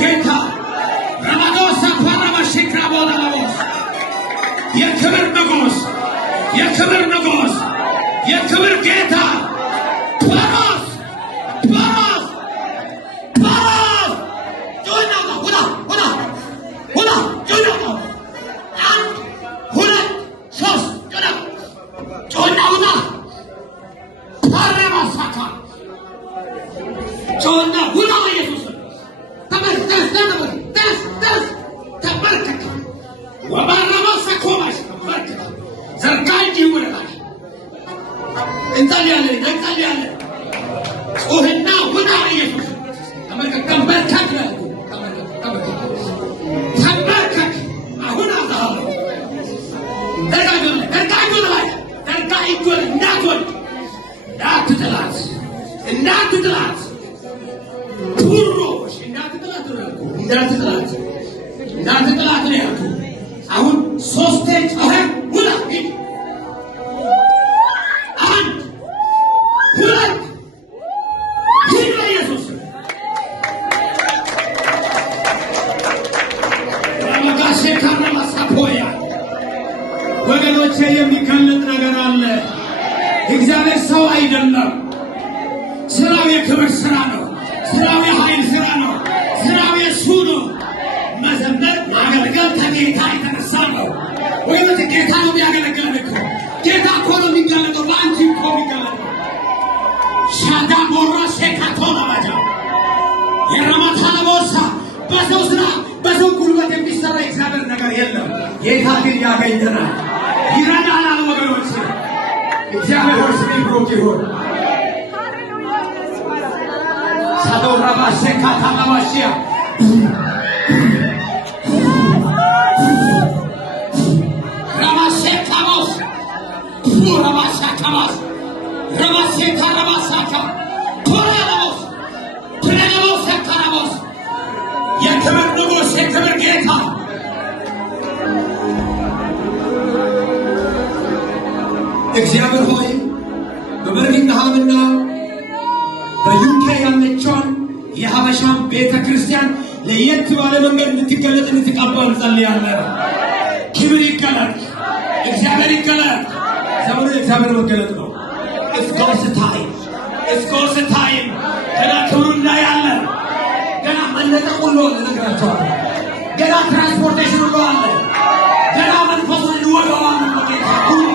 ጌታ ረማዶሳ ፓራማሽክራ ቦዳላቦስ የክብር ንጉሥ የክብር ንጉሥ የክብር ጌታ ጳውሎስ ጳውሎስ ጳውሎስ ጆና ሁላ ሁላ ሁላ ጆና አንድ ሁለት ሶስት ጆና ጆና ሁላ ፓራማሳካ ጆና ሁላ ኢየሱስ ተመልከት ተመልከት ተመልከት ወባራማሳኮ ማሽ ተመልከት ዘርጋጅ ይወራል እንጸልያለን እንጸልያለን ጾህና ሁና ኢየሱስ ተመልከት ተመልከት ተመልከት አሁን አዛው ደርጋጆን እንዳትወድ እንዳትጥላት ቱሮሽ እንዳትጥላት ነው ያልኩህ። አሁን ሶስቴ ጮኸ ሁላ ሂድ አንድ ሁለት ሂድ በኢየሱስ ረመጋሴ ካረማሳፖያ ወገኖቼ የሚገለጥ ነገር አለ። እግዚአብሔር ሰው አይደለም። ስራው የክብር ስራ ነው። ስራው የኃይል ስራ ነው። ስራው የእሱ ነው። መዘመር ማገልገል ከጌታ የተነሳ ነው። ወይም ጌታ ነው የሚያገለግለን እኮ ጌታ እኮ ነው የሚገለጠው። በአንቺ እኮ የሚገለጠው ሻዳ ቦራ ሴካቶና ባጃ የረማታለቦሳ በሰው ስራ በሰው ጉልበት የሚሰራ እግዚአብሔር ነገር የለም። ጌታ ግን ያገኘናል፣ ይረዳናል። ወገኖች እግዚአብሔር ሆይ ስሜ ብሩክ ይሁን። ሳዶራ ባሴካታና ባሽያ ረማሴካሞስ ረማሳካሞስ ረማሴካ ረማሳካ ቶራሞስ ትረሞስ ካራሞስ የክብር ንጉሥ የክብር ጌታ እግዚአብሔር ሆይ በበርሚንግሃምና በዩኬ ያለችውን የሀበሻን ቤተ ክርስቲያን ለየት ባለ መንገድ እንድትገለጥ እንድትቀባው እንጸልያለን። ክብር ይገለጥ፣ እግዚአብሔር ይገለጥ። ዘመኑ የእግዚአብሔር መገለጥ ነው። እስኮስ ታይም ገና ክብሩ እናያለን። ገና መነጠቅ ሁሉ እነግራቸዋለሁ። ገና ትራንስፖርቴሽን ሁሉ አለ። ገና መንፈሱን እንወገዋለን በጌታ ሁሉ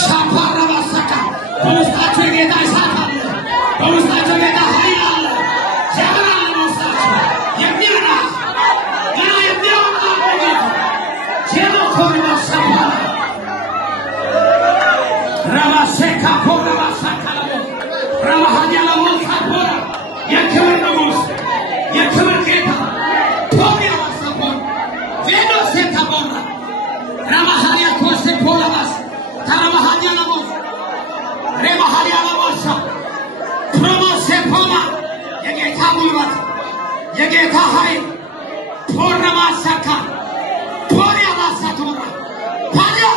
ሻፓራባሳካ በውስጣቸው የጌታ እሳት አለ። በውስጣቸው ጌታ ኃይል አለ። ጀግና ለመውስጣቸው የሚረዳ ገና የሚያወጣ ጌታ ጀኖኮሪባሳካ ረባሴካ ፖረባሳካ ረባሃዲያ ለሞሳፖራ የክብር ንጉሥ የክብር ጌታ ፖሪያባሳፖር ቬኖሴታቦራ ረባሃዲያ ኮሴ ፖረባስ ታረባሃዲያ ለሞስ ሬባሃዲያ ለሞሳ ፕሮሞሴፖማ የጌታ ጉልበት የጌታ ኃይል ፖረማሳካ ፖሪያባሳቶራ ፓዲያ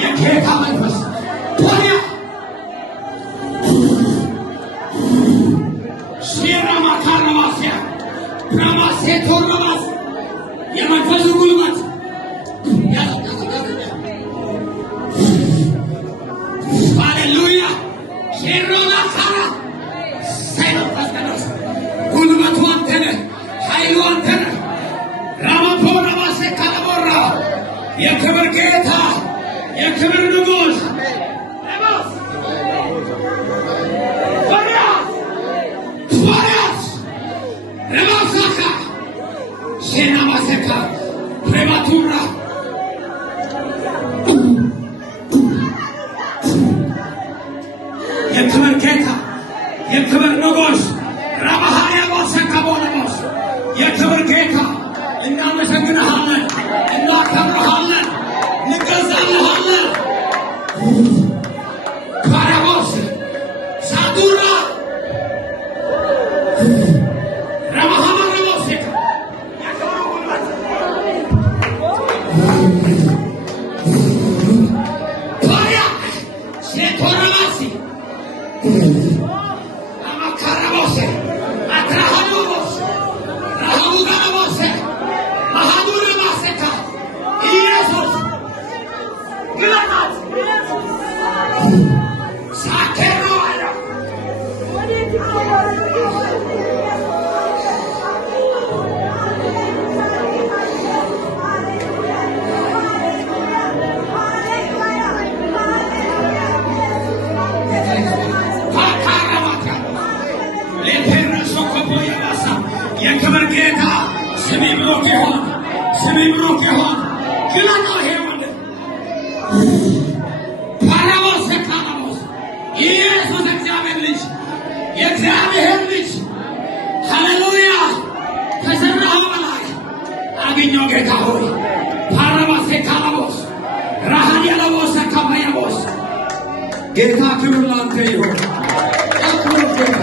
የጌታ መንፈስ ፖሪያ ሲራማካረማሲያ ራማሴቶረማስ የመንፈሱ ጉልበት ሃሌሉያ ሼሮና ካራ ሳይኖታስ ጉልበቱ አንተ ነህ፣ ኃይሉ አንተ ነህ። ራማፖራማሴ ካለቦራ የክብር ጌታ የክብር ንጉሥ ረባሳካ ሴናማሴካ ፕሬማቱራ የክብር ጌታ የክብር ንጉሥ ራባሃያ ቦሰካ ቦለሞስ የክብር ጌታ እናመሰግንሃለን፣ እናከብርሃለን፣ እንገዛልሃለን። ካራቦስ ሳዱራ ረባሃማረቦሴካ የክብር ጉልበት ፓሪያ የክብር ጌታ ስሜ ብሩክ ይሁን፣ ስሜ ብሩክ ይሁን። ግለጠው ይሄ ወንድም ፓራቦስ ካራቦስ ኢየሱስ እግዚአብሔር ልጅ የእግዚአብሔር ልጅ ሃሌሉያ። ከሰራኸው በላይ አገኘው ጌታ ሆይ። ፓራቦስ ካራቦስ ራሃን ያለቦስ ካባያቦስ ጌታ ክብር ላንተ ይሁን። አክብር ጌታ